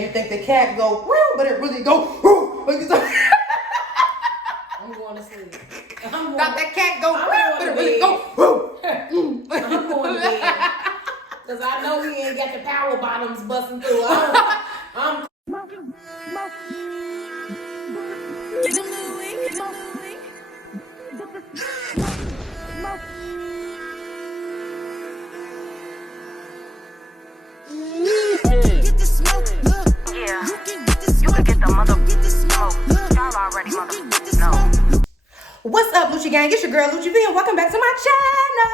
You think the cat go, woo, but it really go, woo. I'm going to sleep. Thought that cat go, woo, but it really go, woo. I'm going to bed. Because I know he ain't got the power bottoms busting through. I'm What's up, Lucci gang? It's your girl Lucci V, and welcome back to my channel.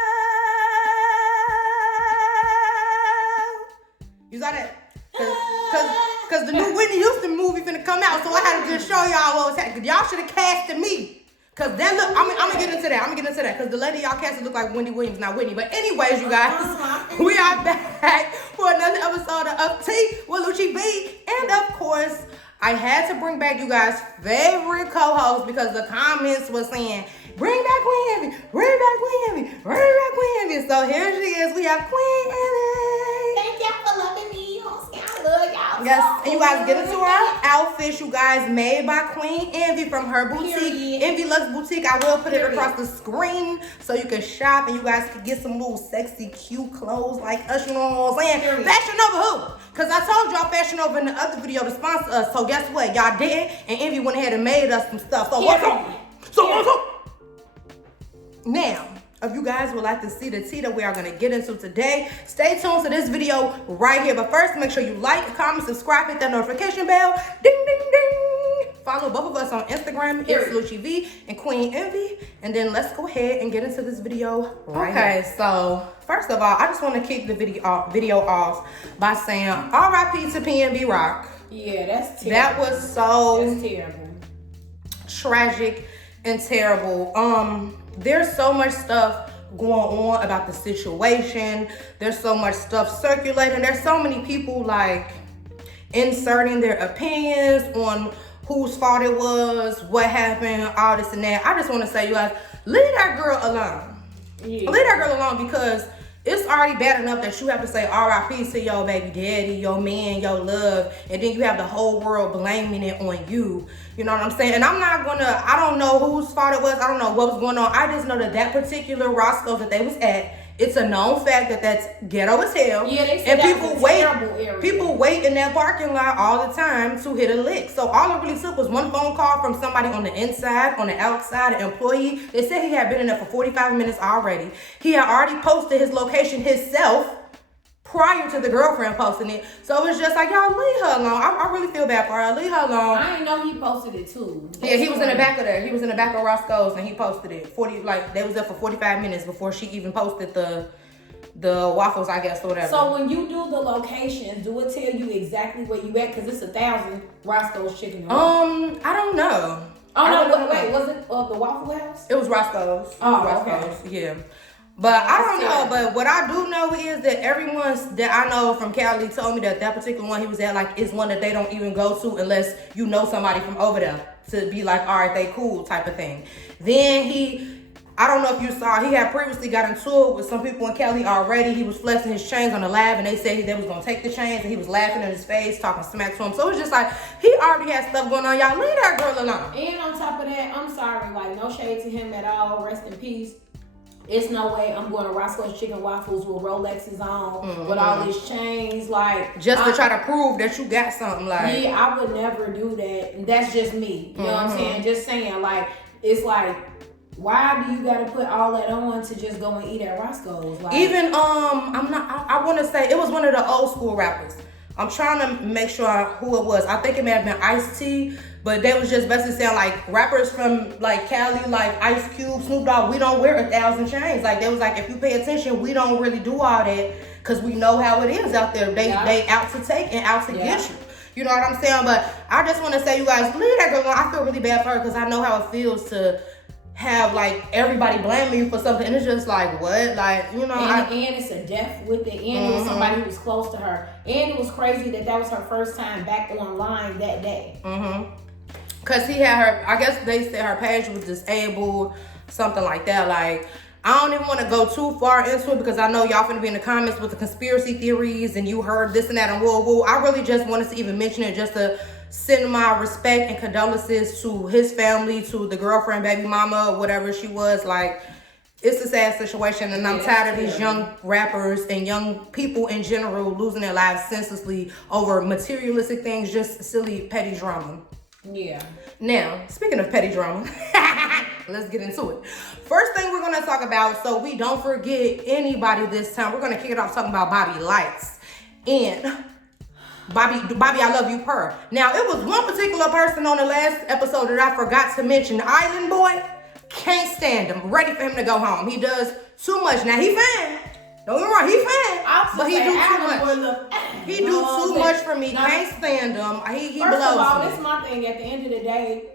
You saw that? Cause the new Whitney Houston movie finna come out, so I had to just show y'all what was happening. Y'all should have casted me. Cause that look, I'm gonna get into that. Cause the lady y'all casted look like Wendy Williams, not Whitney. But anyways, you guys, we are back for another episode of Tea with Lucci V, and of course, I had to bring back you guys' favorite co-host because the comments were saying, bring back Queen Envy, bring back Queen Envy, bring back Queen Envy. So here she is. We have Queen Envy. Thank y'all for loving me. I love y'all. Yes, and you guys get into our outfits, you guys, made by Queen Envy from her boutique, Period. Envy Lux Boutique. I will put it across the screen so you can shop and you guys can get some little sexy, cute clothes like us, you know what I'm saying? Period. Fashion Over who? Because I told y'all Fashion Over in the other video to sponsor us, so guess what? Y'all didn't, and Envy went ahead and made us some stuff. So what's up? What's up? Now, if you guys would like to see the tea that we are going to get into today, stay tuned to this video right here. But first, make sure you like, comment, subscribe, hit that notification bell. Ding, ding, ding. Follow both of us on Instagram. It's Lucci V and Queen Envy. And then let's go ahead and get into this video right here. So first of all, I just want to kick the video off by saying RIP to PnB Rock. Yeah, that's terrible. That was so That's terrible. Tragic and terrible. There's so much stuff going on about the situation. There's so much stuff circulating. There's so many people like inserting their opinions on whose fault it was, what happened, all this and that. I just want to say, you guys, leave that girl alone. Yeah. Leave that girl alone, because it's already bad enough that you have to say RIP to your baby daddy, your man, your love, and then you have the whole world blaming it on you. You know what I'm saying? And I don't know whose fault it was. I don't know what was going on. I just know that particular Roscoe's that they was at, it's a known fact that that's ghetto as hell. Yeah, they said and that was a terrible area. People wait in that parking lot all the time to hit a lick. So all it really took was one phone call from somebody on the inside, on the outside, an employee. They said he had been in there for 45 minutes already. He had already posted his location himself prior to the girlfriend posting it. So it's just like, y'all leave her alone. I really feel bad for her. Leave her alone. I didn't know he posted it too. Yeah, he was in the back of there. He was in the back of Roscoe's and he posted it. They was there for 45 minutes before she even posted the waffles, I guess, or whatever. So when you do the locations, do it tell you exactly where you at? Because it's 1,000 Roscoe's Chicken. I don't know. Oh no, wait, was it the Waffle House? It was Roscoe's. Okay. Yeah. But I don't know. But what I do know is that everyone that I know from Cali told me that particular one he was at, like, is one that they don't even go to unless you know somebody from over there to be like, all right, they cool type of thing. Then I don't know if you saw, he had previously got into it with some people in Cali already. He was flexing his chains on the live, and they said they was gonna take the chains, and he was laughing in his face, talking smack to him. So it's just like, he already had stuff going on. Y'all leave that girl alone. And on top of that, I'm sorry, like, no shade to him at all. Rest in peace. It's no way I'm going to Roscoe's Chicken Waffles with Rolexes on, with all these chains, like, just to try to prove that you got something. Like, yeah, I would never do that. And that's just me. You know what I'm saying? Just saying, like, it's like, why do you gotta put all that on to just go and eat at Roscoe's? Like, even I want to say it was one of the old school rappers. I'm trying to make sure who it was. I think it may have been Ice-T, but they was just basically saying, like, rappers from like Cali, like Ice Cube, Snoop Dogg, we don't wear 1,000 chains. Like, they was like, if you pay attention, we don't really do all that because we know how it is out there. They out to take and out to get you. You know what I'm saying? But I just want to say, you guys, leave that girl alone. I feel really bad for her because I know how it feels to have like everybody blaming you for something, and it's just like, what, like, you know. And it's a death with it, and it was somebody who was close to her, and it was crazy that was her first time back online that day. Cause he had her, I guess they said her page was disabled, something like that. Like, I don't even want to go too far into it because I know y'all finna be in the comments with the conspiracy theories and you heard this and that and woo. I really just wanted to even mention it just to send my respect and condolences to his family, to the girlfriend, baby mama, whatever she was. Like, it's a sad situation, and I'm tired of these young rappers and young people in general losing their lives senselessly over materialistic things, just silly, petty drama. Yeah. Now, speaking of petty drama, let's get into it. First thing we're going to talk about, so we don't forget anybody this time, we're going to kick it off talking about Bobby Lights. And Bobby, I love you, purr. Now, it was one particular person on the last episode that I forgot to mention, Island Boy. Can't stand him. Ready for him to go home. He does too much. Now, he fine. Don't get me wrong, he fine. But he do too much. He do too much for me. Can't stand him. He blows me. First of all, this is my thing. At the end of the day,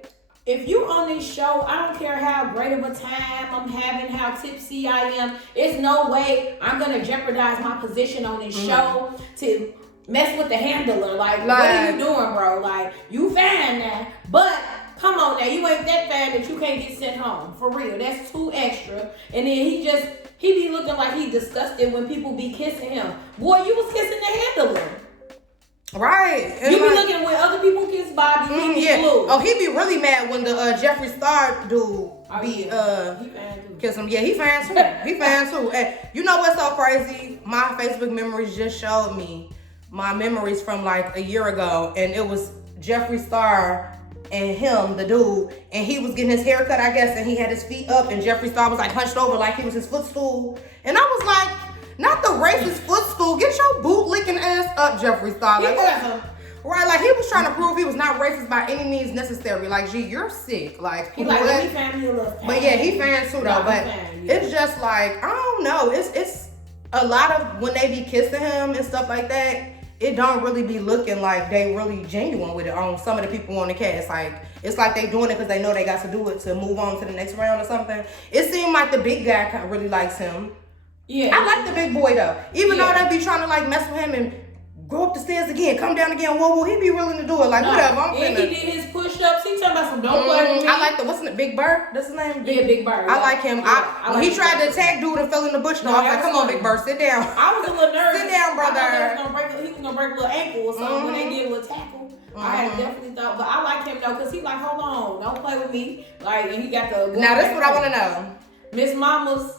if you on this show, I don't care how great of a time I'm having, how tipsy I am. It's no way I'm going to jeopardize my position on this show to mess with the handler. Like, what are you doing, bro? Like, you fine now. But come on now, you ain't that bad that you can't get sent home. For real, that's too extra. And then he be looking like he disgusted when people be kissing him. Boy, you was kissing the handler. Right. You be looking when other people kiss Bobby, he be blue. Oh, he be really mad when the Jeffree Star dude he fine too. Kiss him. Yeah, he fine too. He fine too. And you know what's so crazy? My Facebook memories just showed me my memories from like a year ago, and it was Jeffree Star and him, the dude, and he was getting his hair cut, I guess, and he had his feet up, and Jeffree Star was like hunched over like he was his footstool. And I was like, not the racist footstool. Get your boot licking ass up, Jeffree Star. Like, right, like he was trying to prove he was not racist by any means necessary. Like, gee, you're sick. Like, he like, let me fan me a little fan. But yeah, he fans too though. But it's just like, I don't know. It's a lot of when they be kissing him and stuff like that, it don't really be looking like they really genuine with it on some of the people on the cast. Like, it's like they doing it because they know they got to do it to move on to the next round or something. It seemed like the big guy kind of really likes him. Yeah. I like the big boy though. Even though they be trying to like mess with him and go up the stairs again, come down again, whoa, he be willing to do it. Like, whatever, I'm finna. He did his push-ups. He talking about some don't play with me. I like what's the Big Bird? That's his name? Big Bird. I like him. When he tried to attack dude and fell in the bush, I was like, come on, Big Bird, sit down. I was a little nervous. Sit down, brother. He was gonna break a little ankle or something when they did a little tackle. I had definitely thought, but I like him though, because he like, hold on, don't play with me. Like, and he got the... Now, this is what I want to know. Miss Mama's,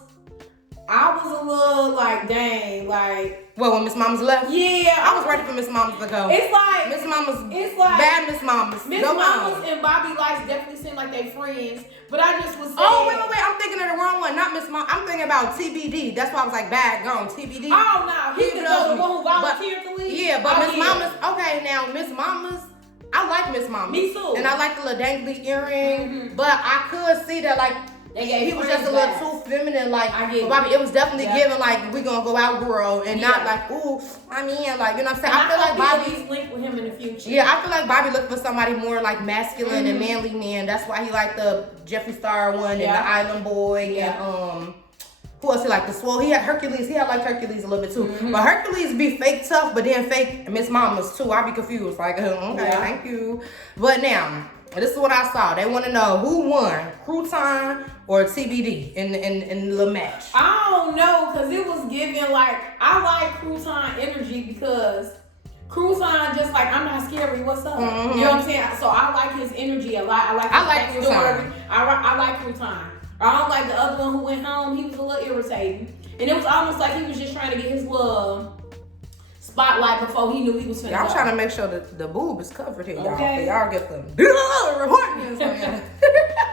I was a little like, dang, like... Well, when Miss Mama's left? Yeah. I was ready for Miss Mama's to go. It's like... Miss Mama's... It's like... Bad Miss Mama's. Miss Mama's and Bobby Lights definitely seem like they friends. But I just was saying... Oh, wait. I'm thinking of the wrong one. Not Miss Mama. I'm thinking about TBD. That's why I was like, bad, gone. TBD. Oh, no. He's the one who volunteered to leave? Yeah, but Miss Mama's... Okay, now, Miss Mama's... I like Miss Mama. Me too. And I like the little dangly earring. But I could see that, like... He was just a little too feminine, like, Bobby, it was definitely giving, like, we gonna go out, girl, and not like, ooh, I mean, like, you know what I'm saying? I feel like Bobby's linked with him in the future. Yeah, I feel like Bobby looked for somebody more, like, masculine and manly man. That's why he liked the Jeffree Star one and the Island Boy and, who else he liked? The Swole. He had Hercules. He had, like, Hercules a little bit, too. But Hercules be fake tough, but then fake Miss Mama's, too. I be confused. Like, okay, thank you. But now... This is what I saw. They want to know who won, Crouton or TBD in the match. I don't know, because it was giving, like, I like Crouton energy because Crouton just like, I'm not scary, what's up? You know what I'm saying? So I like his energy a lot. I like Crouton. I like Crouton. I don't like the other one who went home. He was a little irritating. And it was almost like he was just trying to get his little spotlight before he knew he was finna I'm trying to make sure that the boob is covered here, y'all. Okay. So y'all get the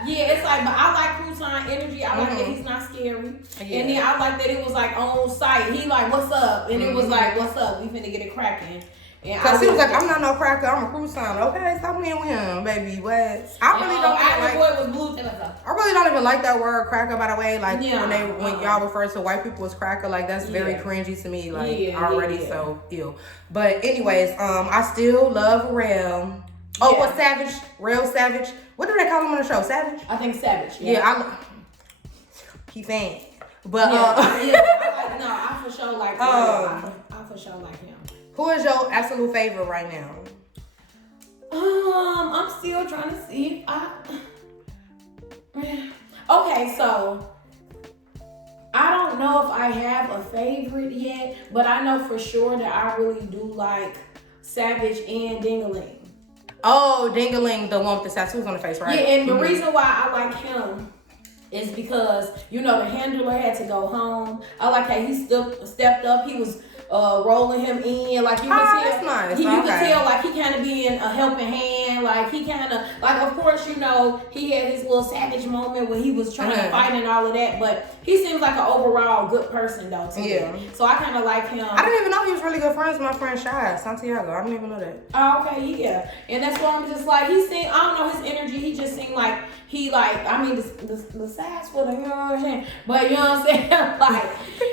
yeah, it's like, but I like Crouton energy. I like that he's not scary. Yeah. And then I like that it was like on site. He like, what's up? And it was like, what's up? We finna get it cracking. Because he was like, I'm not no cracker, I'm a Crouton. Okay, stop playing with him, baby. What? I really don't even like that word cracker, by the way. Like when y'all refer to white people as cracker, like that's very cringy to me, like already so ill. But anyways, I still love Rail. Oh, what Savage? Rail Savage. What do they call him on the show? Savage? I think Savage. He fan. But I for sure like I for sure like him. Who is your absolute favorite right now? I'm still trying to see. Okay, so I don't know if I have a favorite yet, but I know for sure that I really do like Savage and Dingaling. Oh, Dingaling, the one with the tattoos on the face, right? Yeah, and the reason why I like him is because, you know, the handler had to go home. I like how he stepped up. He was rolling him in, like you could tell. That's nice. You could tell, like he kind of being a helping hand. Like he kind of, like of course, you know, he had his little savage moment when he was trying to fight and all of that. But he seems like an overall good person though to me. So I kind of like him. I didn't even know he was really good friends with my friend Shy Santiago. I didn't even know that. Oh, okay, yeah, and that's why I'm just like he seemed. I don't know his energy. He just seemed like he like. I mean the size for the, you know what I'm saying. But you know what I'm saying. Like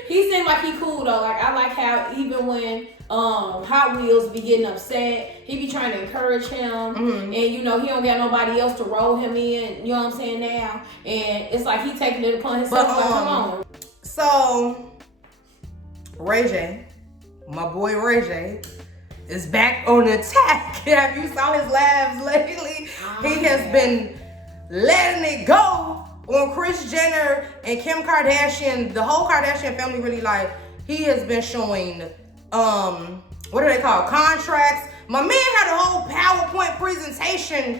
he seemed like he cool though. Like I like how even when Hot Wheels be getting upset, he be trying to encourage him, and you know he don't got nobody else to roll him in. You know what I'm saying now, and it's like he taking it upon himself. Like, come on. So Ray J, my boy Ray J, is back on attack. Have you saw his lives lately? He has been letting it go on Kris Jenner and Kim Kardashian. The whole Kardashian family really like. He has been showing what are they called? Contracts. My man had a whole PowerPoint presentation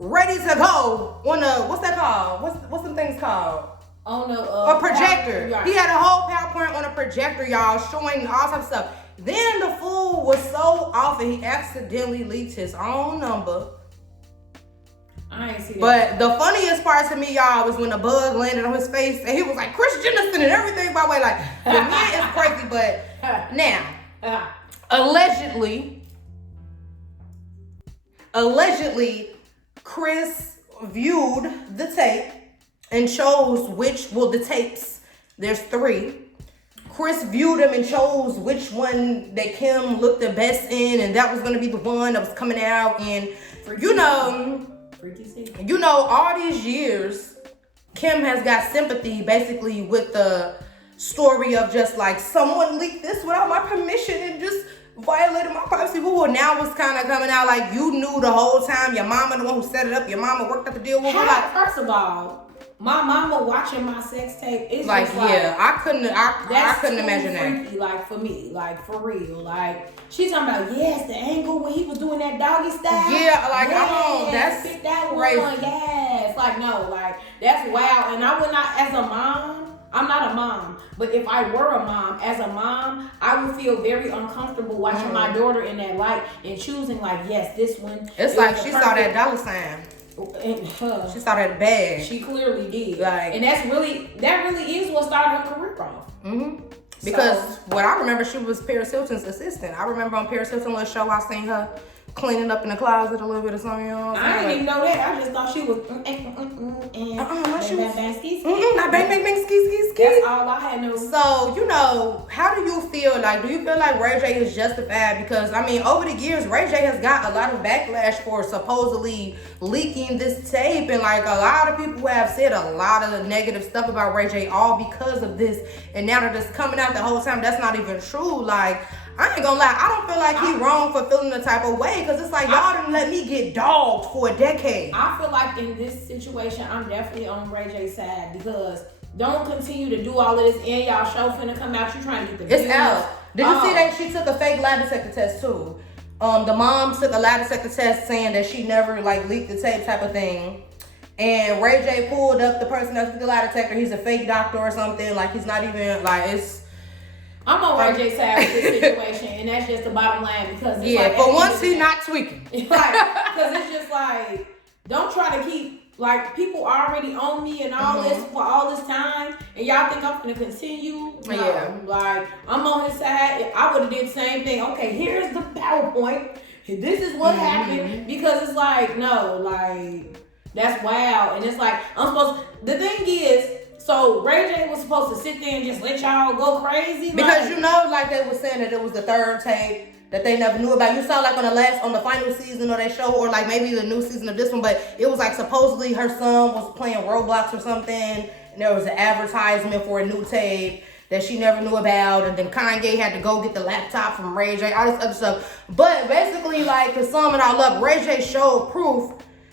ready to go on a what's that called? What's them things called? On a projector. He had a whole PowerPoint on a projector, y'all, showing all types of stuff. Then the fool was so off and he accidentally leaked his own number. I ain't see that. But the funniest part to me, y'all, was when the bug landed on his face and he was like, Kris Jenner and everything by the way. Like, the man is crazy, but now, allegedly, Kris viewed the tape and chose the tapes, there's 3. Kris viewed them and chose which one that Kim looked the best in, and that was going to be the one that was coming out. And, you know, all these years, Kim has got sympathy basically with the story of just like, someone leaked this without my permission and just violated my privacy. Well, now it's kind of coming out like you knew the whole time. Your mama the one who set it up. Your mama worked out the deal with her. Like, first of all, my mama watching my sex tape. It's like, just like, yeah, I couldn't imagine freaky, that. Like for me, like for real, like she's talking about the angle when he was doing that doggy style. Yeah, like that's pick that crazy. One. Yes, like no, like that's wild. And I would not, as a mom. I'm not a mom, but if I were a mom, as a mom, I would feel very uncomfortable watching my daughter in that light and choosing like, yes, this one. It's like she saw that dollar sign. And she saw that bag. She clearly did. Like, and that really is what started her career off. Because what I remember, she was Paris Hilton's assistant. I remember on Paris Hilton's little show, I seen her cleaning up in the closet a little bit or something. You know what I didn't even know that. I just thought she was not bang ski. That's all I had known. So, you know, how do you feel? Like, do you feel like Ray J is justified? Because, I mean, over the years, Ray J has got a lot of backlash for supposedly leaking this tape. And, like, a lot of people have said a lot of negative stuff about Ray J all because of this. And now they're just coming out the whole time. That's not even true. Like, I ain't gonna lie, I don't feel like he wrong for feeling the type of way, because it's like, y'all didn't let me get dogged for a decade. I feel like in this situation, I'm definitely on Ray J's side, because don't continue to do all of this and y'all show finna come out, you trying to get the views. It's out. Did you see that she took a fake lie detector test too? The mom took a lie detector test saying that she never like leaked the tape type of thing. And Ray J pulled up the person that took the lie detector. He's a fake doctor or something. Like, he's not even, like, it's... I'm on Ray J's side with this situation, and that's just the bottom line, because it's like, but once he's not tweaking. Right, because it's just like, don't try to keep, like, people already on me and all this for all this time, and y'all think I'm gonna continue? No, like, I'm on his side. I would have did the same thing. Okay, here's the PowerPoint. This is what happened, because it's like, no, like, that's wild. And it's like, the thing is, so Ray J was supposed to sit there and just let y'all go crazy? Because you know, like they were saying that it was the 3rd tape that they never knew about. You saw like on the final season of that show, or like maybe the new season of this one, but it was like supposedly her son was playing Roblox or something, and there was an advertisement for a new tape that she never knew about, and then Kanye had to go get the laptop from Ray J, all this other stuff. But basically, like, to sum it all up, Ray J showed proof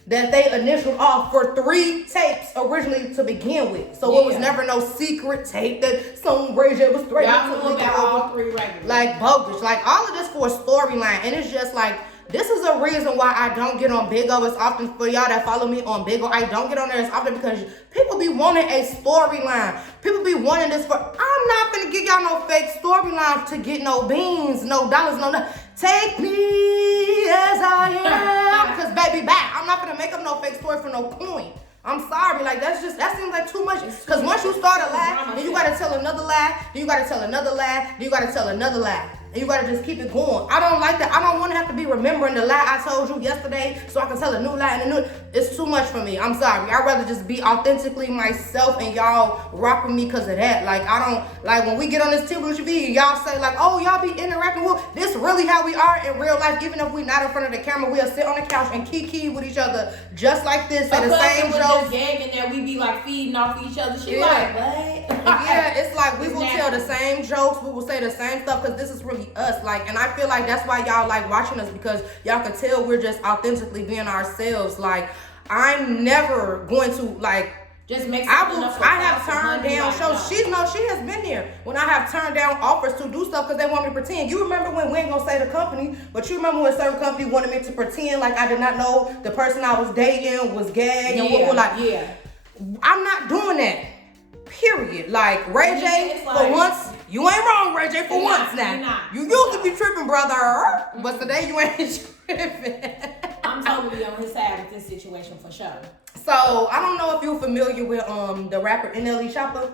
that they initialed off for 3 tapes originally to begin with. So it was never no secret tape that some Ray J was threatening to leak out all 3 regulars. Like bogus. Like all of this for a storyline. And it's just like, this is a reason why I don't get on Big O as often. For y'all that follow me on Big O, I don't get on there as often because people be wanting a storyline. People be wanting this for, I'm not gonna give y'all no fake storyline to get no beans, no dollars, no nothing. Take me as I am. Because baby, back. I'm not gonna make up no fake story for no coin. I'm sorry, like that seems like too much. Because once you start a lie, then you gotta tell another lie, then you gotta tell another lie, then you gotta tell another lie. And you gotta just keep it going. I don't like that. I don't want to have to be remembering the lie I told you yesterday so I can tell a new lie and a new. It's too much for me. I'm sorry. I'd rather just be authentically myself and y'all rock with me because of that. Like I don't like when we get on this TV, y'all say like, oh, y'all be interacting with. This really how we are in real life. Even if we're not in front of the camera, we'll sit on the couch and kiki with each other just like this. Say the same jokes. Just gagging that we be like feeding off each other. She like what? Yeah, it's like we will tell the same jokes. We will say the same stuff because this is really us. Like, and I feel like that's why y'all like watching us because y'all can tell we're just authentically being ourselves. Like, I'm never going to like just make. I have turned down shows. She has been there when I have turned down offers to do stuff because they want me to pretend. You remember when we ain't gonna say the company, but you remember when a certain company wanted me to pretend like I did not know the person I was dating was gay and I'm not doing that. Period. Like Ray J, for once, you ain't wrong, Ray J, for once now. You used to be tripping, brother, but today you ain't tripping. I'm totally on his side with this situation for sure. So I don't know if you're familiar with the rapper NLE Choppa.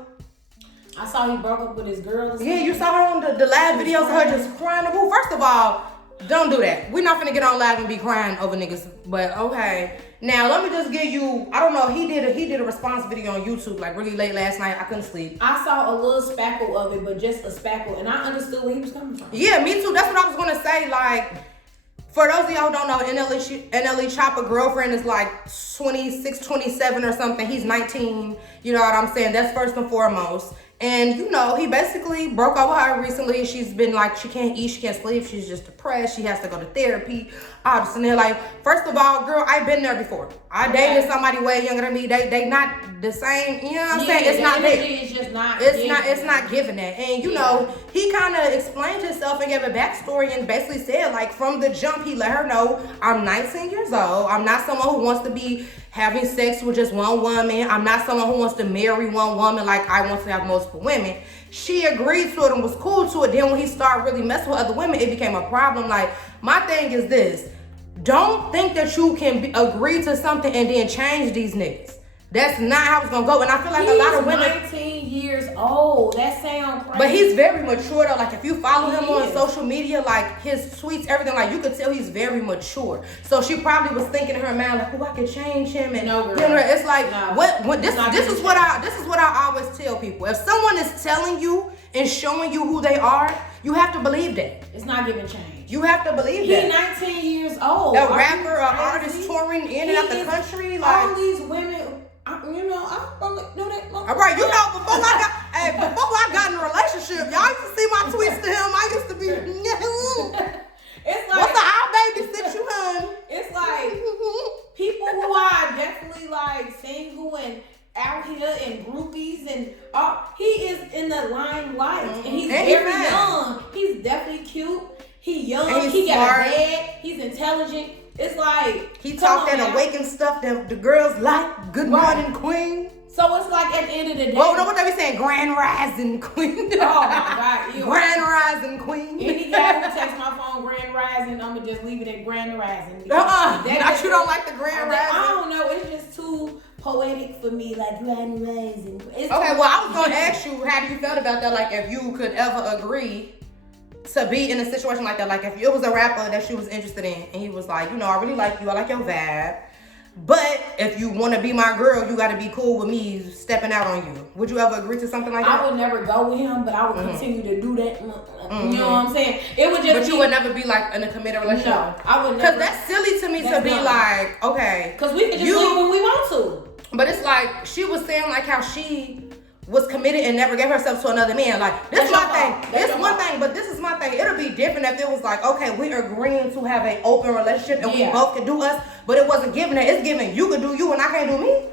I saw he broke up with his girl. Yeah, you saw her on the live videos of her just crying. Well, first of all, don't do that. We're not finna get on live and be crying over niggas. But okay. Now let me just give you, I don't know, he did a response video on YouTube like really late last night. I couldn't sleep. I saw a little spackle of it, but just a spackle, and I understood where he was coming from. Yeah, me too. That's what I was gonna say. Like, for those of y'all who don't know, NLE Choppa girlfriend is like 26, 27 or something. He's 19. You know what I'm saying? That's first and foremost. And, you know, he basically broke up with her recently. She's been like, she can't eat, she can't sleep. She's just depressed. She has to go to therapy. And they're like, first of all, girl, I've been there before. I dated somebody way younger than me. They not the same. You know what I'm saying? It's not there. It's just not. It's not giving that. And, you know, he kind of explained himself and gave a backstory and basically said, like, from the jump, he let her know, I'm 19 years old. I'm not someone who wants to be having sex with just one woman. I'm not someone who wants to marry one woman like I want to have multiple women. She agreed to it and was cool to it. Then when he started really messing with other women, it became a problem. Like, my thing is this. Don't think that you can agree to something and then change these niggas. That's not how it's gonna go. And I feel like a lot of women. 19 years old. That sounds crazy. But he's very mature though. Like if you follow him on social media, like his tweets, everything, like you could tell he's very mature. So she probably was thinking in her mind, like, oh, I could change him. And no, girl. You know, it's like this is what I always tell people. If someone is telling you and showing you who they are, you have to believe that. It's not giving change. You have to believe that. He's 19 years old. A rapper, an artist touring in and out the country. Like all these women. I don't know that. All right, you know, before I got in a relationship, y'all used to see my tweets to him. I used to be, it's like, what's the I'll babysit you, hun? It's like people who are definitely like single and out here and groupies and he is in the limelight and he's very young. He's definitely cute. He young. He got a head. He's intelligent. It's like he talked that awakened stuff that the girls like. Good morning, queen. So it's like at the end of the day. Well, know what they be saying? Grand rising queen. Oh my God, grand rising queen. Any guy who takes my phone grand rising, I'ma just leave it at grand rising. Not you don't like the grand rising. I don't know. It's just too poetic for me, like grand rising. Okay, well, I was gonna ask you, how do you feel about that? Like, if you could ever agree to be in a situation like that, like if it was a rapper that she was interested in and he was like, you know, I really like you, I like your vibe, but if you want to be my girl, you got to be cool with me stepping out on you. Would you ever agree to something like that? I would never go with him, but I would continue to do that. You know what I'm saying? It would just. But you would never be like in a committed relationship. No, I would never. Because that's silly to me to be like, okay, because we can just leave when we want to. But it's like she was saying like how she was committed and never gave herself to another man. Like, this is my thing. This one thing, but this is my thing. It'll be different if it was like, okay, we agreeing to have an open relationship and we both can do us, but it wasn't given that. It's given you can do you and I can't do me.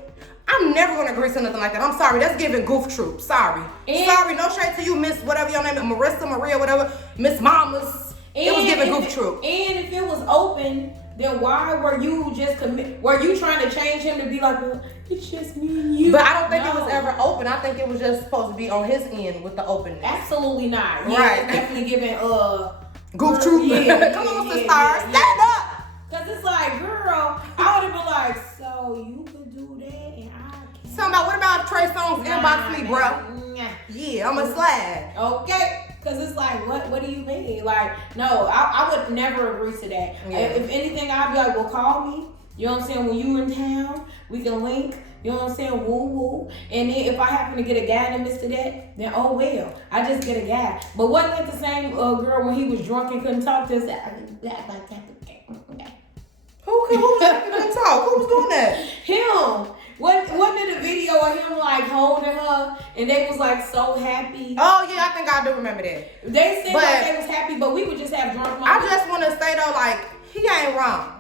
I'm never gonna agree to nothing like that. I'm sorry. That's giving goof troop. Sorry. Sorry. No shade to you, Miss whatever your name is, Marissa, Maria, whatever, Miss Mamas. It was giving goof troop. And if it was open, then why were you just were you trying to change him to be like, well, it's just me and you? But I don't think it was ever open. I think it was just supposed to be on his end with the openness. Absolutely not. Right. It's definitely giving goof troop. Come on, sister. Stand up. Cause it's like, girl, I would have been like, so you could do that and I can't. Something about, what about Trey Songz inbox me, bro? Yeah, I'm a slide. Okay. Cause it's like, what do you mean? Like, no, I would never agree to that. Yeah. If anything, I'd be like, well, call me. You know what I'm saying? When you in town, we can link. You know what I'm saying? Woo woo. And then if I happen to get a guy in the midst of that, then oh well. I just get a guy. But wasn't that the same girl when he was drunk and couldn't talk to us? Who was that couldn't talk? Who was doing that? Him. Wasn't it a video of him like holding her and they was like so happy? Oh yeah, I think I do remember that. They said like they was happy, but we would just have drunk moments. I just want to say though, like, he ain't wrong.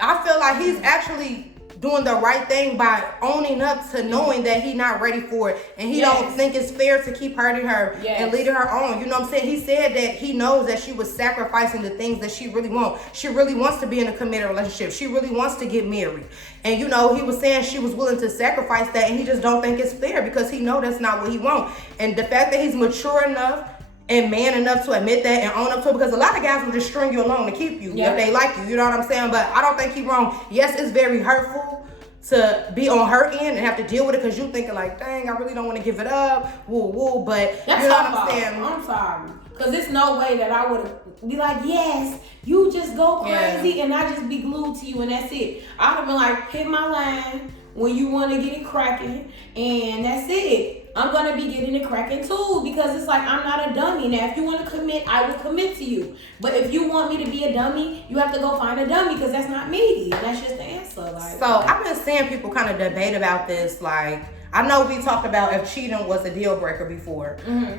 I feel like he's actually doing the right thing by owning up to knowing that he's not ready for it and he don't think it's fair to keep hurting her and leading her on. You know what I'm saying? He said that he knows that she was sacrificing the things that she really wants. She really wants to be in a committed relationship. She really wants to get married. And you know, he was saying she was willing to sacrifice that and he just don't think it's fair because he know that's not what he wants. And the fact that he's mature enough and man enough to admit that and own up to it, because a lot of guys will just string you along to keep you if they like you, you know what I'm saying? But I don't think he's wrong. Yes, it's very hurtful to be on her end and have to deal with it because you thinking like, dang, I really don't want to give it up, woo woo, but that's you know what I'm saying? I'm sorry, because there's no way that I would be like, yes, you just go crazy and I just be glued to you and that's it. I would have been like, hit my line when you want to get it cracking and that's it. I'm going to be getting it cracking too because it's like, I'm not a dummy. Now, if you want to commit, I will commit to you. But if you want me to be a dummy, you have to go find a dummy because that's not me. And that's just the answer. Like, so I've been seeing people kind of debate about this. Like, I know we talked about if cheating was a deal breaker before.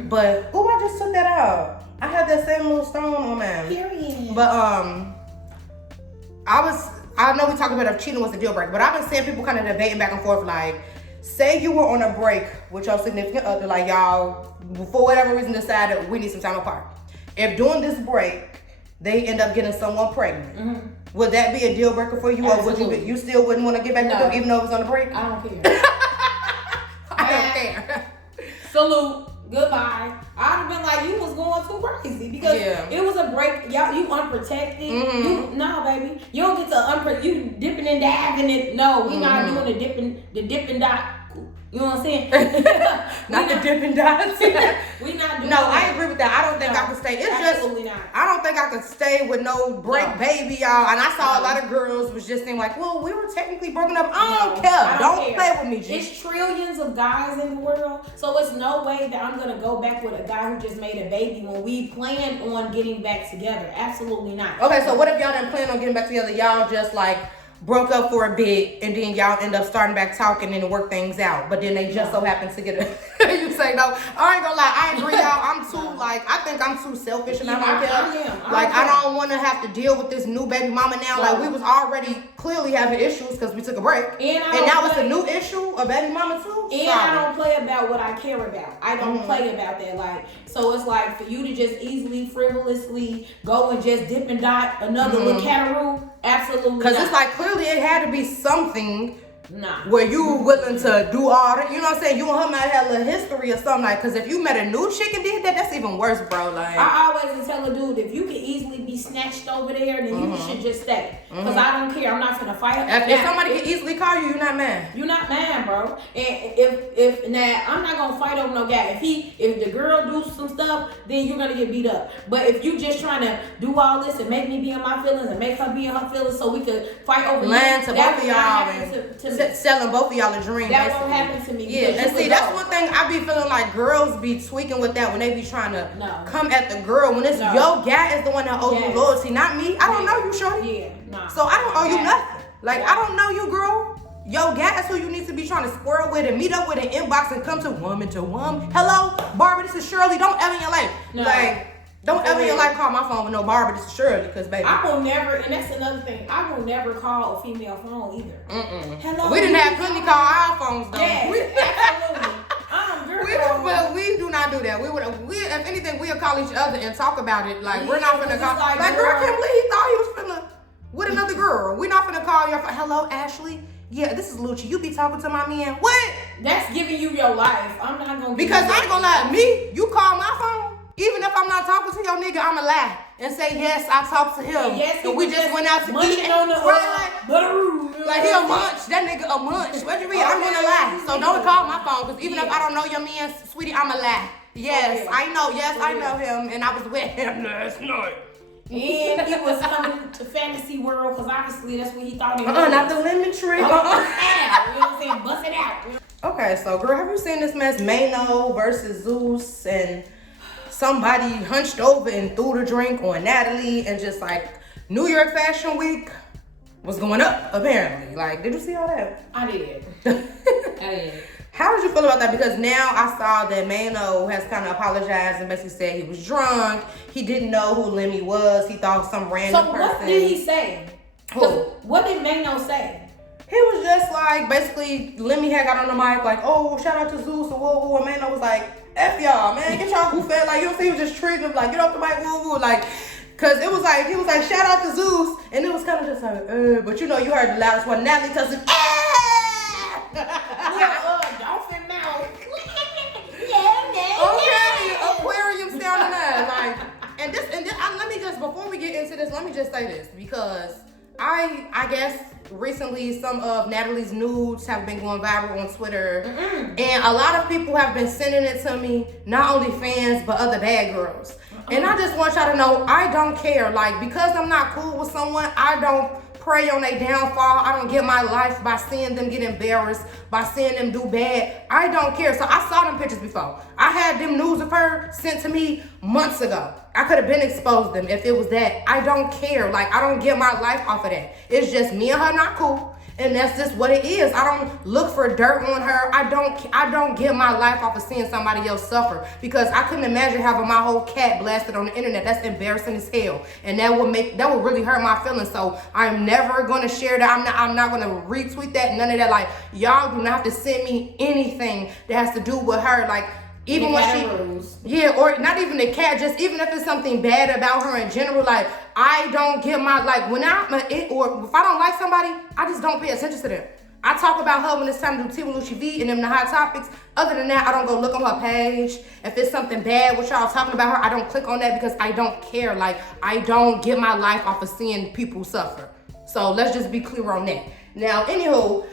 But, I just took that out. I had that same little stone on man. Period. But, I know we talked about if cheating was a deal breaker. But I've been seeing people kind of debating back and forth like, say you were on a break with your significant other, like y'all, for whatever reason, decided we need some time apart. If during this break, they end up getting someone pregnant, would that be a deal breaker for you? Absolutely. Or would you still wouldn't want to get back with them even though it was on a break? I don't care. I don't care. Salute. Goodbye. I'd have been like, you was going too crazy because it was a break. Y'all, you unprotected. No, baby. You don't get to you dipping and diving it. No, we not doing the dip and dive. You know what I'm saying? Not the dipping dots. We not doing No, that. I agree with that. I don't think I could stay. It's absolutely just, not. I don't think I could stay with no break baby, y'all. And I saw a lot of girls was just saying like, well, we were technically broken up. I don't care. Don't play with me, G. It's trillions of guys in the world. So it's no way that I'm going to go back with a guy who just made a baby when we planned on getting back together. Absolutely not. Okay, so what if y'all didn't plan on getting back together? Y'all just like broke up for a bit and then y'all end up starting back talking and work things out, but then they just so happen to get it. You say no. I ain't gonna lie, I agree, y'all. I'm too I think I'm too selfish and I don't care. I don't want to have to deal with this new baby mama now. Like we was already clearly having issues because we took a break, and now it's a new issue, a baby mama too. And I don't play about what I care about. I don't play about that. Like, so it's like for you to just easily, frivolously go and just dip and dot another little cataroo. Absolutely. Because it's like clearly it had to be something Nah. Where you willing to do all that, you know what I'm saying? You and her might have a little history or something, like, because if you met a new chick and did that, that's even worse, bro. Like, I always tell a dude, if you can easily be snatched over there, then you should just stay. Because I don't care. I'm not finna fight. If somebody can easily call you, you're not mad. You're not mad, bro. And if now, I'm not gonna fight over no guy. If the girl do some stuff, then you're gonna get beat up. But if you just trying to do all this and make me be in my feelings and make her be in her feelings so we could fight over land to both of y'all and selling both of y'all a dream. That won't happen to me. Yeah, and see, that's one thing I be feeling like girls be tweaking with that when they be trying to come at the girl. When it's your guy is the one that owes you loyalty, not me. I don't know you, shorty. Yeah, nah. So I don't owe you nothing. Like, I don't know you, girl. Yo, guys who you need to be trying to squirrel with and meet up with an inbox and come to woman to woman. Hello, Barbara, this is Shirley. Don't ever in your life. No. Like, don't ever in your life call my phone with no Barbara, this is Shirley, because baby. I will never, and that's another thing, I will never call a female phone either. Hello. We didn't have plenty call our phones though. Yes, absolutely. But we do not do that. If anything, we'll call each other and talk about it. Like, we're not finna call. Like, girl, I can't believe he thought he was finna with another girl. We're not finna call your phone. Hello, Ashley. Yeah, this is Lucci. You be talking to my man. What? That's giving you your life. I'm not gonna. Because I ain't gonna lie. Me, you call my phone. Even if I'm not talking to your nigga, I'ma lie and say yes. I talked to him. Yes, and we just went out to eat. On the like he a munch. That nigga a munch. What you mean? I'm gonna lie. So don't call my phone. Because even if I don't know your man, sweetie, I'ma lie. Yes, I know. Yes, I know him, and I was with him last night. And he was coming to fantasy world because obviously that's what he thought he was. Not the lemon tree. You know what I'm saying? Bust it out. Okay, so girl, have you seen this mess? Maino versus Zeus, and somebody hunched over and threw the drink on Natalie, and just like New York Fashion Week was going up apparently. Like, did you see all that? I did. I did. How did you feel about that? Because now I saw that Maino has kind of apologized and basically said he was drunk. He didn't know who Lemmy was. He thought some random person. So what did he say? Who? What did Maino say? He was just like, basically, Lemmy had got on the mic like, oh, shout out to Zeus and woo woo. And Maino was like, F y'all, man. Get y'all goofy. Like, you know, he was just treating him like, get off the mic, woo woo. Like, cause it was like, he was like, shout out to Zeus. And it was kind of just like, but you know, you heard the loudest one. Natalie tells him, dolphin mouth. Okay, aquarium sounding that. Like, and this, let me just, before we get into this, let me just say this, because I guess recently some of Natalie's nudes have been going viral on Twitter, and a lot of people have been sending it to me, not only fans, but other bad girls. And I just want y'all to know, I don't care. Like, because I'm not cool with someone, I don't prey on their downfall. I don't get my life by seeing them get embarrassed, by seeing them do bad. I don't care. So I saw them pictures before. I had them news of her sent to me months ago. I could have been exposed to them if it was that. I don't care. Like, I don't get my life off of that. It's just me and her not cool. And that's just what it is. I don't look for dirt on her. I don't get my life off of seeing somebody else suffer, because I couldn't imagine having my whole cat blasted on the internet. That's embarrassing as hell, and that would really hurt my feelings. So I'm never gonna share that. I'm not gonna retweet that. None of that. Like, y'all do not have to send me anything that has to do with her. Like, even when or not even the cat, just even if it's something bad about her in general, like, I don't get my, like, when or if I don't like somebody, I just don't pay attention to them. I talk about her when it's time to do Tea with Lucci V and them the hot topics. Other than that, I don't go look on her page. If it's something bad what y'all talking about her, I don't click on that, because I don't care. Like, I don't get my life off of seeing people suffer. So let's just be clear on that. Now, anywho,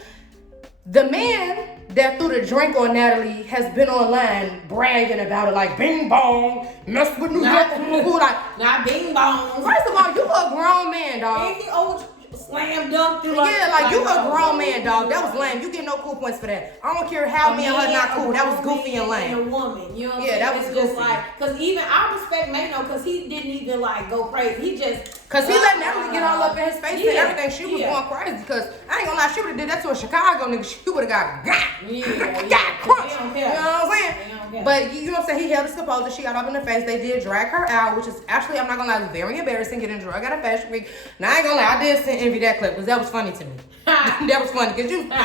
the man that threw the drink on Natalie has been online bragging about it, like, bing bong, mess with New York, like, not bing bong. First of all, you a grown man, dog. He old slam dunked through. Yeah, like you a grown man, dog. That was lame. You get no cool points for that. I don't care how me and her not cool. That was goofy and lame. And a woman, you know what I'm saying? that was it's goofy. Just like, cause even I respect Maino, cause he didn't even like go crazy. He just, cause he let Natalie get all up in his face and everything. She was going crazy. Cause I ain't gonna lie, she would have did that to a Chicago nigga. She would have got crunched. You know what I'm saying? But you know what I'm saying? He held his composure. She got up in the face. They did drag her out, which is actually, I'm not gonna lie, very embarrassing getting dragged out of Fashion Week. Now I ain't gonna lie, I did send Envy that clip, because that was funny to me. That was funny, because you, now.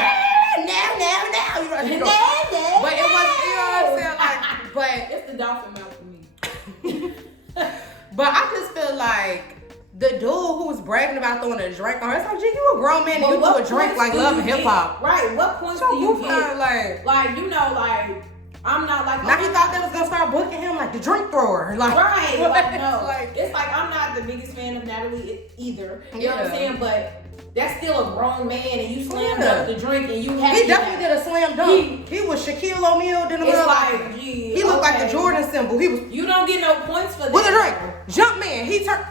You know, but it was, you know what I'm saying? Like, but it's the dolphin mouth for me. But I just feel like the dude who was bragging about throwing a drink on her, it's like, gee, you a grown man and you do a drink like Love and Hip Hop. Right, what points do you get? Like, you know, like, I'm not like. Now he thought they was gonna start booking him like the drink thrower. Like, right, like, no. Like, it's like, I'm not the biggest fan of Natalie either. You know what I'm saying? But that's still a grown man, and you slammed up the drink, and you had. He definitely did a slam dunk. He was Shaquille O'Neal. He looked like the Jordan symbol. He was. You don't get no points for that. With a drink, jump man. He turned.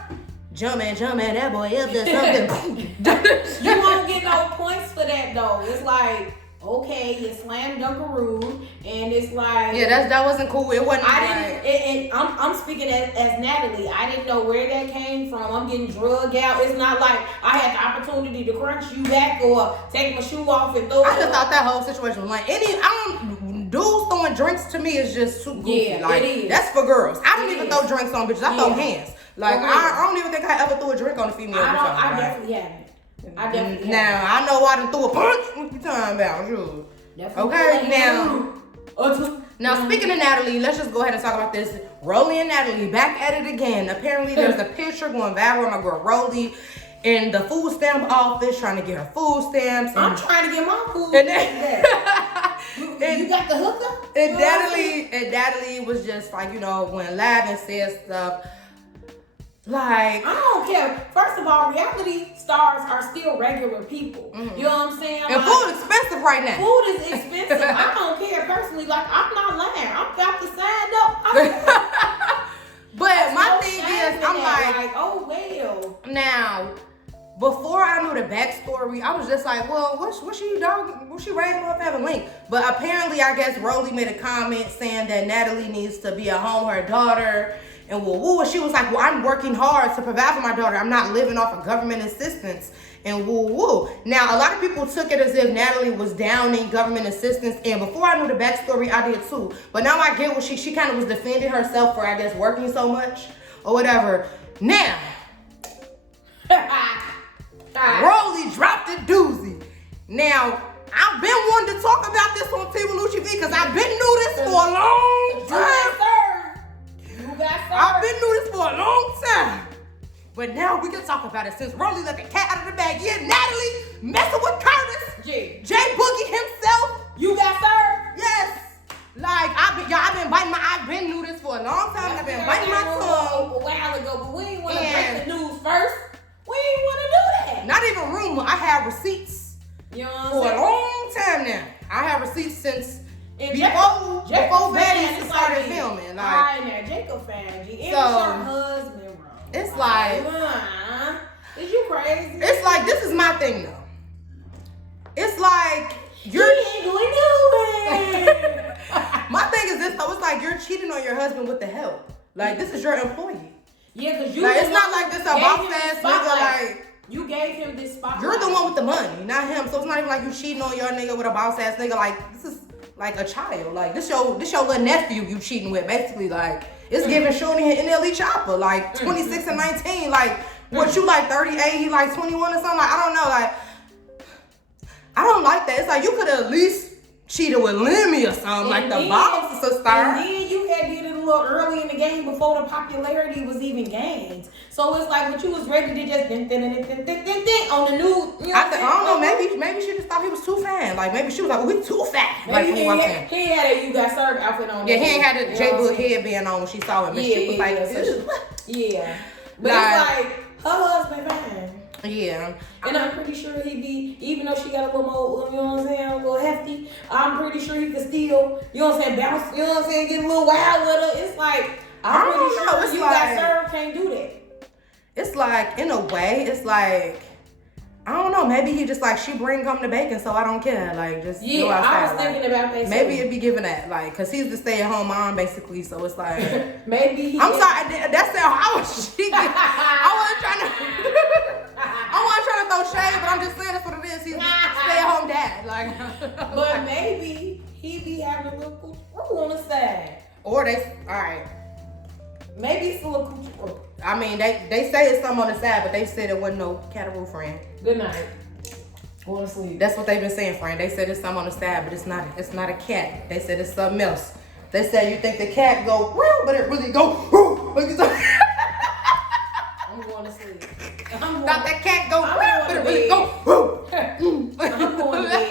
Jump man, that boy up there something. You won't get no points for that though. It's like, okay, you slam dunkaroo, and it's like that wasn't cool. It wasn't. I'm speaking as Natalie. I didn't know where that came from. I'm getting drugged out. It's not like I had the opportunity to crunch you back or take my shoe off and throw it. I just thought that whole situation was like dudes throwing drinks to me is just too goofy. Yeah, like, it is. That's for girls. I don't even throw drinks on bitches. I throw hands. Like I don't even think I ever threw a drink on a female. I definitely haven't. Now I know I done threw a punch. What you talking about? Sure. Okay, now speaking of Natalie, let's just go ahead and talk about this. Rolly and Natalie back at it again. Apparently there's a picture going viral of my girl Rolly in the food stamp office trying to get her food stamps. I'm trying to get my food. And you got the hookup? And Natalie was just like, went live and said stuff. Like, I don't care. First of all, reality stars are still regular people. Mm-hmm. You know what I'm saying? And food is expensive right now. Food is expensive. I don't care personally. Like, I'm not lying. I'm got to sign up. But my thing is, I'm like, oh well. Now, before I knew the backstory, I was just like, well, what she raising up having link? But apparently, I guess Rolly made a comment saying that Natalie needs to be at home with her daughter. And woo, she was like, well, I'm working hard to provide for my daughter. I'm not living off of government assistance. And woo. Now, a lot of people took it as if Natalie was downing government assistance. And before I knew the backstory, I did too. But now I get what she kind of was defending herself for, I guess, working so much or whatever. Now, Rolly dropped a doozy. Now, I've been wanting to talk about this on TV Lucci V because I've been knew this for a long time. I've been doing this for a long time. But now we can talk about it since Rolly let the cat out of the bag. Yeah, Natalie messing with Curtis. J Boogie himself. You got served? Yes. Like, I've been knew this for a long time. I've been biting my tongue. A while ago, but we ain't want to break the news first. We ain't want to do that. Not even rumor. I have receipts. You know what I'm for saying? a long time now. I have receipts since before Betty started filming. Like, all right, now Jacob found you. It was your husband wrong. It's like, is you crazy? It's like, this is my thing though. It's like you ain't going nowhere. My thing is this though. It's like you're cheating on your husband with the help. Like, this is your employee. Yeah, because you. Like, it's not like this a boss ass nigga. Like, you gave him this spotlight. You're the one with the money, not him. So it's not even like you cheating on your nigga with a boss ass nigga. Like, this is like a child. Like, this your little nephew you cheating with, basically. Like, it's giving Shorty an NLE Choppa, like 26 and 19. Like, what, you like 38, he like 21 or something? Like, I don't know. Like, I don't like that. It's like you could at least cheated with Lemmy or something, like the boss is a star. And then you had did it a little early in the game before the popularity was even gained. So it's like what you was ready to just on the news. You know I don't know. Maybe she just thought he was too fat. Like, maybe she was like, we too fat. Maybe like, he ain't had a You Got Served outfit on. Yeah, he ain't had the J-Book headband on when she saw him. And she was like, yeah. But it's like her husband fine. Yeah. And I'm pretty sure he be, even though she got a little more, you know what I'm saying, a little hefty, I'm pretty sure he could still, you know what I'm saying, bounce, you know what I'm saying, get a little wild with her. It's like, I'm pretty sure You Got Served can't do that. It's like, in a way, it's like, I don't know, maybe he just like, she bring home the bacon, so I don't care. Like, just go outside. I was thinking about that. Maybe it'd be given that, like, cause he's the stay-at-home mom, basically. So it's like, maybe. I'm sorry, that's how was she. I wasn't trying to throw shade, but I'm just saying that's what it is. He's a stay-at-home dad, like. But maybe he be having a little coochie on the side. Or all right. Maybe it's a little coochie. I mean, they say it's something on the side, but they said it wasn't no Cataroo friend. Good night. Go to sleep. That's what they've been saying, friend. They said it's something on the side, but it's not. It's not a cat. They said it's something else. They said you think the cat go woo, but it really go woo. I'm going to sleep. Thought that cat go woo, but it really go woo. I'm going to bed.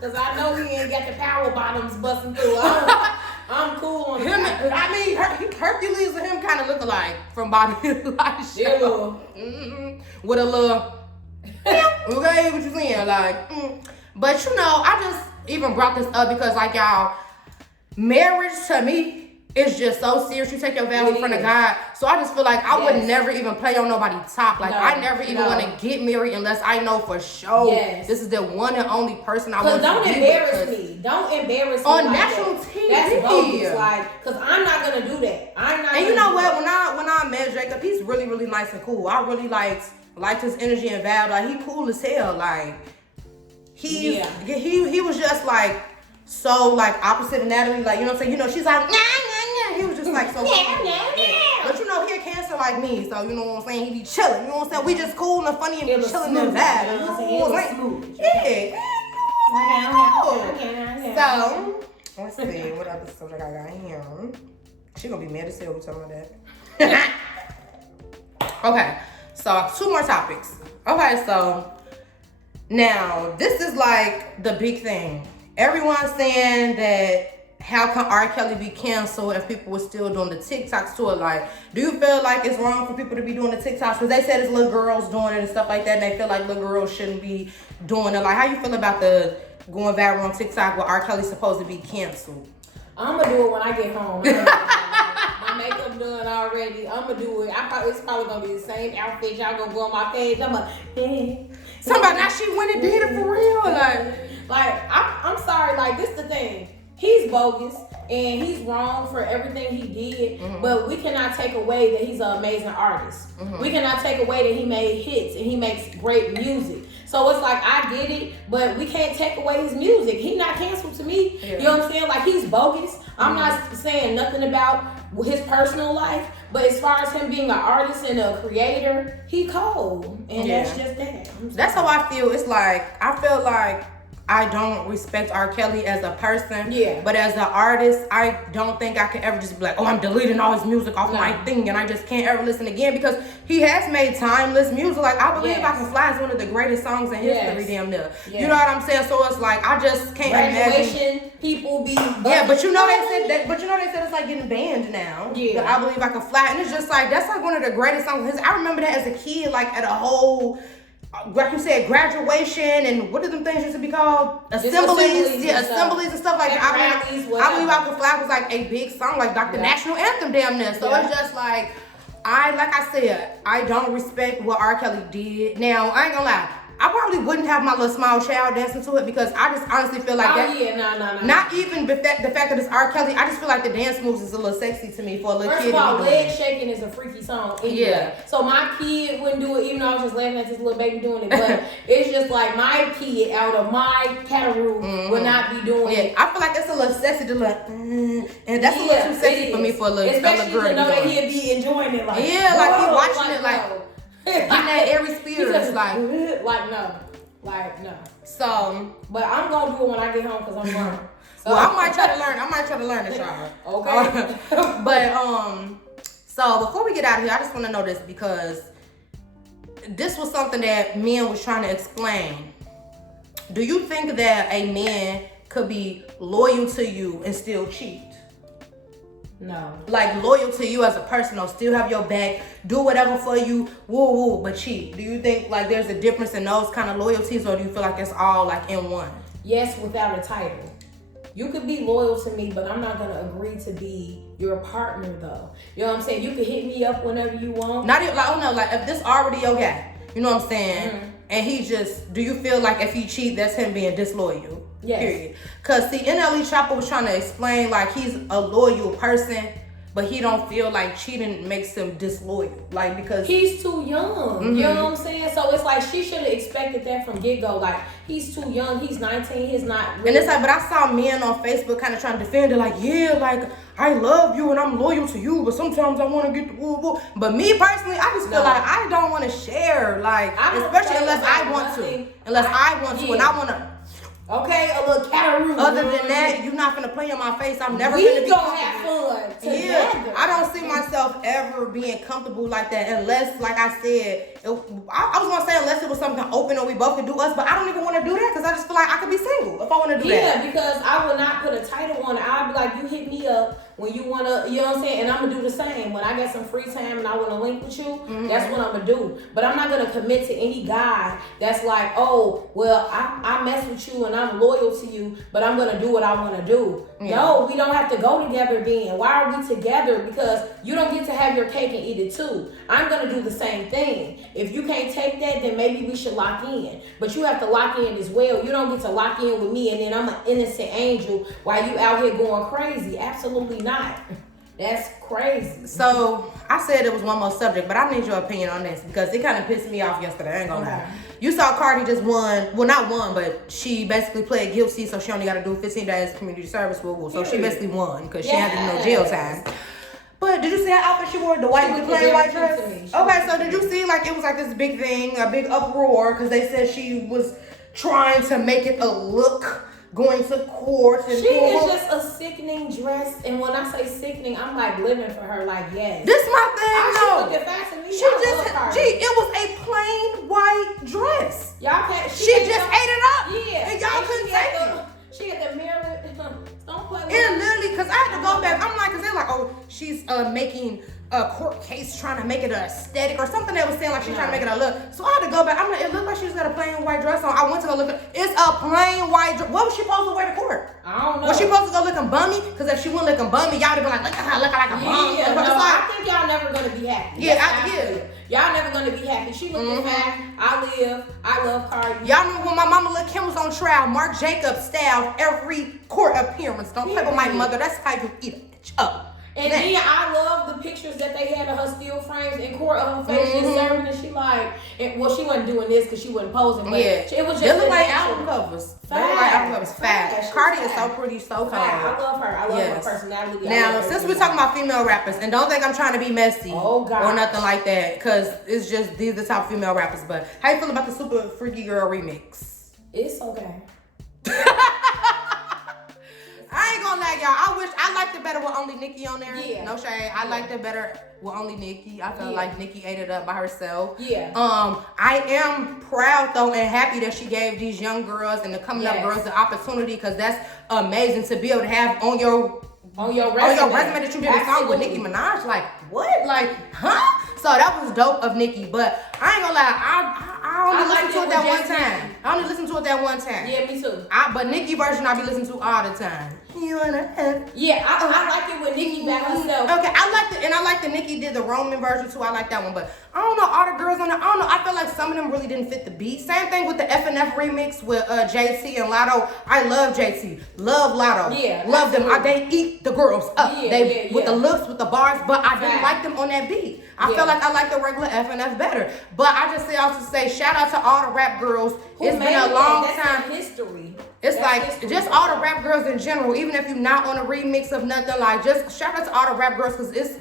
Because I know he ain't got the power bottoms busting through. I'm cool on him. I mean, Hercules and him kind of look alike from Bobby Elijah. Yeah, little. With a little, okay, what you saying? Like, But you know, I just even brought this up because, like, y'all, marriage to me it's just so serious. You take your vows in front of God. So I just feel like I would never even play on nobody's top. Like, I never even want to get married unless I know for sure this is the one and only person I want to be with. Don't embarrass me. Don't embarrass me on like national that. TV. That's bogus. Like, because I'm not going to do that. I'm not. And you know what? When I met Jacob, he's really, really nice and cool. I really liked his energy and vibe. Like, he cool as hell. Like, he was just like so like opposite of Natalie. Like, you know what I'm saying? You know, she's like, nah. He was just like so But you know, he a Cancer like me, so you know what I'm saying? He be chilling. You know what I'm saying? We just cool and funny and be chilling and vibe. You know what I'm saying? Yeah. So, let's see what other subject I got here. She gonna be mad as hell with some of that. Okay, so 2 more topics. Okay, so now this is like the big thing. Everyone's saying that how can R. Kelly be canceled if people were still doing the TikToks to it? Like, do you feel like it's wrong for people to be doing the TikToks? Because they said it's little girls doing it and stuff like that, and they feel like little girls shouldn't be doing it. Like, how you feel about the going viral on TikTok where R. Kelly's supposed to be canceled? I'm going to do it when I get home. My makeup done already. I'm going to do it. It's probably going to be the same outfit. Y'all going to go on my page. I'm like, somebody, now she went and did it for real. Like I'm sorry. Like, this the thing. He's bogus and he's wrong for everything he did, but we cannot take away that he's an amazing artist. We cannot take away that he made hits and he makes great music. So it's like, I get it, but we can't take away his music. He not canceled to me. Yeah. You know what I'm saying? Like, he's bogus. I'm not saying nothing about his personal life, but as far as him being an artist and a creator, he cold. And that's just that. That's how I feel. It's like, I feel like I don't respect R. Kelly as a person. Yeah. But as an artist, I don't think I could ever just be like, oh, I'm deleting all his music off my thing and I just can't ever listen again, because he has made timeless music. Like, I Believe I Can Fly is one of the greatest songs in history, damn near. You know what I'm saying? So it's like, I just can't imagine. People be yeah, but you know they said it's like getting banned now. Yeah. I Believe I Can Fly. And it's just like, that's like one of the greatest songs. I remember that as a kid, like at a whole, like you said, graduation and what are them things used to be called? Assemblies and stuff like that. I Believe I Can Fly was like a big song, like the national anthem damn near. So it's just like I said, I don't respect what R. Kelly did. Now, I ain't gonna lie, I probably wouldn't have my little small child dancing to it, because I just honestly feel like not even the fact that it's R. Kelly, I just feel like the dance moves is a little sexy to me for a little kid. First of all, leg shaking is a freaky song anyway. Yeah. So my kid wouldn't do it, even though I was just laughing at this little baby doing it. But it's just like, my kid out of my category would not be doing it. I feel like it's a little sexy to like, and that's a little too sexy for me for a little girl. Especially to know that he'd be enjoying it. Like, like he watching it like. Getting that airy spirit is like no. So, but I'm gonna do it when I get home because I'm grown. So. Well, I might try to learn it, y'all. Okay. But so before we get out of here, I just want to know this, because this was something that men was trying to explain. Do you think that a man could be loyal to you and still cheat? No. Like, loyal to you as a person, or still have your back, do whatever for you, but cheat. Do you think like there's a difference in those kind of loyalties, or do you feel like it's all like in one? Yes, without a title. You could be loyal to me, but I'm not gonna agree to be your partner though. You know what I'm saying? You could hit me up whenever you want. Not even like if this already your guy, you know what I'm saying? And he just, do you feel like if he cheat, that's him being disloyal? Yes. Period. Because see, NLE Choppa was trying to explain like he's a loyal person, but he don't feel like cheating makes him disloyal. Like, because he's too young. You know what I'm saying? So it's like, she should have expected that from get-go. Like, he's too young. He's 19. He's not really. And it's like, but I saw men on Facebook kind of trying to defend it. Like, yeah, like, I love you and I'm loyal to you, but sometimes I want to get the woo-woo. But me personally, I just feel like I don't want to share. Like, especially unless I want to. Unless I want to and I want to. Okay, a little cataroo. Other than that, you're not gonna play in my face. I'm never gonna be. We gonna have fun together. Yeah, I don't see myself ever being comfortable like that, unless, like I said, I was gonna say unless it was something open or we both could do us, but I don't even want to do that because I just feel like I could be single if I want to do that. Yeah, because I would not put a title on it. I'll be like, you hit me up when you wanna, you know what I'm saying, and I'm gonna do the same. When I get some free time and I wanna link with you, that's what I'm gonna do. But I'm not gonna commit to any guy that's like, oh, well, I mess with you and and I'm loyal to you, but I'm gonna do what I want to do. Yeah. No, we don't have to go together then. Why are we together? Because you don't get to have your cake and eat it too. I'm gonna do the same thing. If you can't take that, then maybe we should lock in. But you have to lock in as well. You don't get to lock in with me and then I'm an innocent angel while you out here going crazy. Absolutely not. That's crazy. So I said it was one more subject, but I need your opinion on this because it kind of pissed me off yesterday. I ain't gonna lie. You saw Cardi just won, well not won, but she basically pled guilty, so she only got to do 15 days community service. So she basically won because she had to do no jail time. But did you see how outfit she wore? The plain white dress? Okay, so did you see like it was like this big thing, a big uproar because they said she was trying to make it a look going to court. And she is just a sickening dress, and when I say sickening, I'm like living for her. Like yes, this my thing. She looking fast to me. She just, it was a plain white dress. Y'all can't. She just ate it up. Yeah, and y'all couldn't take it. She had the mirror. Don't play with it. Literally, because I had to go back. I'm like, because they're like, oh, she's making a court case trying to make it an aesthetic or something. That was saying like she's trying to make it a look. So I had to go back. I'm like, it looked like she just got a plain white dress on. I went to go look at it's a plain white dress. What was she supposed to wear to court? I don't know. Was she supposed to go looking bummy? Because if she went looking bummy, y'all would have been like, look at her looking like a bum. Yeah, no, I think y'all never gonna be happy. Y'all never gonna be happy. She looking fat. I love Cardi. Y'all remember when my mama Lil' Kim was on trial, Marc Jacobs styled every court appearance. Don't play with my mother. That's how you eat a bitch up. And then I love the pictures that they had of her still frames in court of her face just serving, and she like, she wasn't doing this because she wasn't posing, but it was just. They look like album covers. They look like album covers. Fat. Cardi is so pretty, so kind. I love her. I love her personality. Now, since we're talking about female rappers, and don't think I'm trying to be messy or nothing like that, because it's just these are the top female rappers. But how you feel about the Super Freaky Girl remix? It's okay. I ain't gonna lie, y'all. I liked it better with only Nicki on there. Yeah. No shade. I liked it better with only Nicki. I felt like Nicki ate it up by herself. Yeah. I am proud though and happy that she gave these young girls and the coming up girls the opportunity because that's amazing to be able to have on your resume that you did a song with Nicki Minaj. Like what? Like huh? So that was dope of Nicki. But I ain't gonna lie. I only listened to it that one time. I only listened to it that one time. Yeah, me too. But Nicki version I be listening to all the time. You wanna have? Yeah, I like it with Nicki by herself. Okay, I liked it, and I like that Nicki did the Roman version too. I like that one, but I don't know all the girls on there. I don't know. I feel like some of them really didn't fit the beat. Same thing with the F&F remix with JT and Lotto. I love JT, love Lotto, love them. They eat the girls up. With the looks, with the bars, but I didn't like them on that beat. I feel like I like the regular F&F better. But I just say shout out to all the rap girls. It's been a long time. History. It's just all the rap girls in general, even if you're not on a remix of nothing, like just shout out to all the rap girls because it's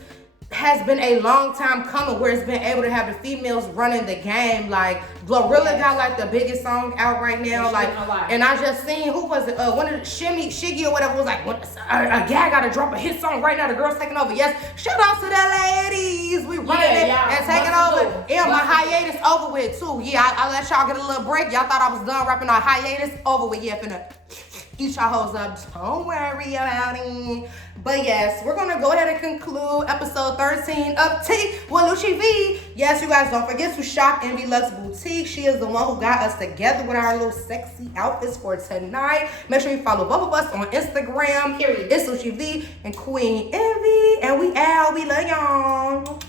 has been a long time coming where it's been able to have the females running the game. Like Glorilla got like the biggest song out right now. Like, and I just seen who was it? One of the Shiggy or whatever was like, what? A guy got to drop a hit song right now. The girls taking over. Yes, shout out to the ladies. We running it and taking over. Yeah, my hiatus over with too. Yeah, I let y'all get a little break. Y'all thought I was done rapping on hiatus. Over with. Yeah, finna eat y'all hoes up. Don't worry about it. But yes, we're gonna go ahead and conclude episode 13 of Tea with Lucci V. Yes, you guys don't forget to shop PnB Luxe Boutique. She is the one who got us together with our little sexy outfits for tonight. Make sure you follow both of us on Instagram. It's Lucci V and Queen Envy. And we out. We love y'all.